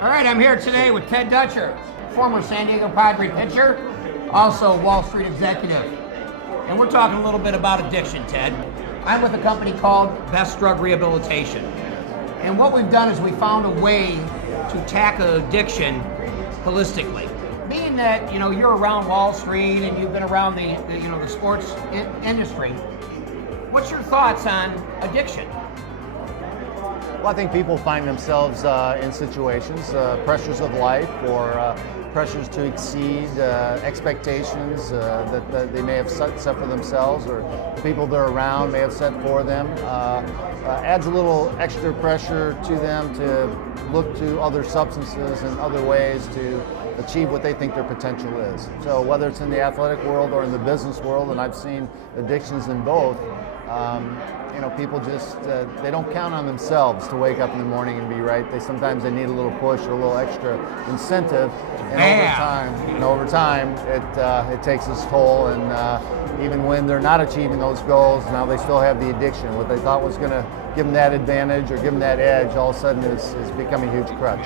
All right, I'm here today with Ted Dutcher, former San Diego Padre pitcher, also Wall Street executive. And we're talking a little bit about addiction, Ted. I'm with a company called Drug Rehabilitation. And what we've done is we found a way to tackle addiction holistically. Being that, you're around Wall Street and you've been around the sports industry, what's your thoughts on addiction? Well, I think people find themselves in situations, pressures of life, or pressures to exceed expectations that they may have set for themselves, or the people they're around may have set for them. Adds a little extra pressure to them to look to other substances and other ways to achieve what they think their potential is. So whether it's in the athletic world or in the business world, and I've seen addictions in both, people just, they don't count on themselves to wake up in the morning and be right. Sometimes they need a little push or a little extra incentive, and over time, it takes its toll, and even when they're not achieving those goals, now they still have the addiction. What they thought was going to give them that advantage or give them that edge, all of a sudden is becoming a huge crutch.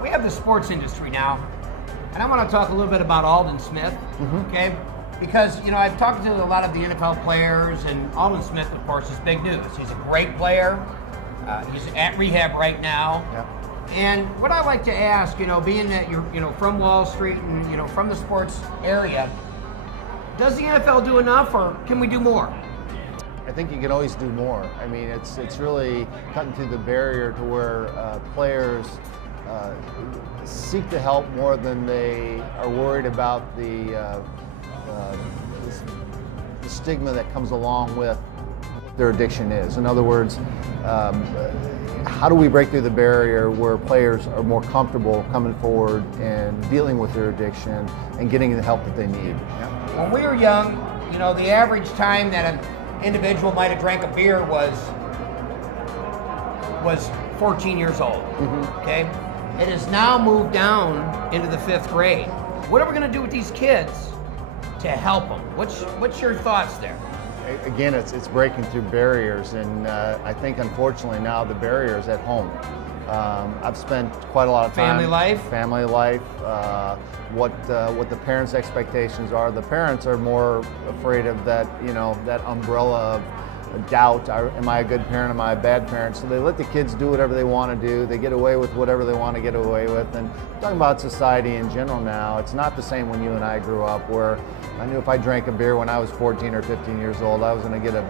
We have the sports industry now, and I want to talk a little bit about Aldon Smith, okay? Because, I've talked to a lot of the NFL players, and Aldon Smith, of course, is big news. He's a great player. He's at rehab right now. Yeah. And what I like to ask, being that you're, from Wall Street and, from the sports area, does the NFL do enough, or can we do more? I think you can always do more. I mean, it's really cutting through the barrier to where players seek the help more than they are worried about the stigma that comes along with what their addiction is. In other words, how do we break through the barrier where players are more comfortable coming forward and dealing with their addiction and getting the help that they need? When we were young, the average time that an individual might have drank a beer was 14 years old, okay? It has now moved down into the 5th grade. What are we going to do with these kids to help them? What's your thoughts there? Again, it's breaking through barriers, and I think unfortunately now the barrier is at home. I've spent quite a lot of time. Family life. What the parents' expectations are. The parents are more afraid of that, that umbrella of doubt. Am I a good parent? Am I a bad parent? So they let the kids do whatever they want to do. They get away with whatever they want to get away with. And talking about society in general now, it's not the same when you and I grew up, where I knew if I drank a beer when I was 14 or 15 years old, I was going to get a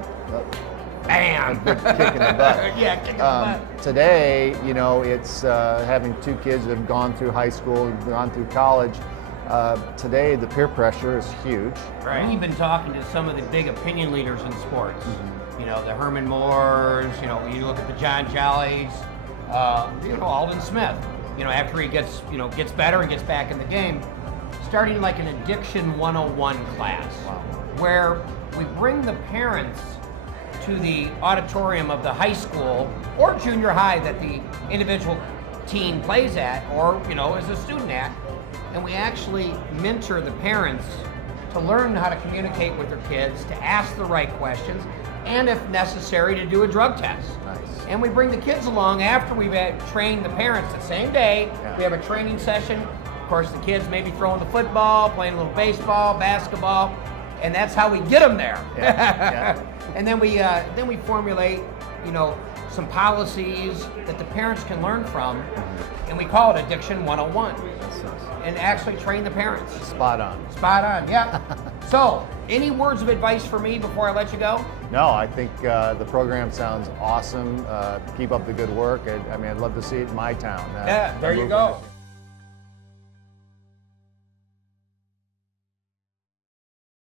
good kick in the butt. Yeah, kick in the butt. Today, it's having 2 kids that have gone through high school, gone through college. Today, the peer pressure is huge. Right. We've been talking to some of the big opinion leaders in sports. The Herman Moores, you look at the John Jollies, Aldon Smith, after he gets better and gets back in the game, starting like an Addiction 101 class, where we bring the parents to the auditorium of the high school or junior high that the individual teen plays at, or, is a student at, and we actually mentor the parents to learn how to communicate with their kids, to ask the right questions, and if necessary, to do a drug test. Nice. And we bring the kids along after we've trained the parents the same day. Yeah. We have a training session. Of course, the kids may be throwing the football, playing a little baseball, basketball, and that's how we get them there. Yeah. And then we formulate, some policies that the parents can learn from, and we call it Addiction 101. And actually train the parents. Spot on, yeah. So, any words of advice for me before I let you go? No, I think the program sounds awesome. Keep up the good work. I'd love to see it in my town. There you go.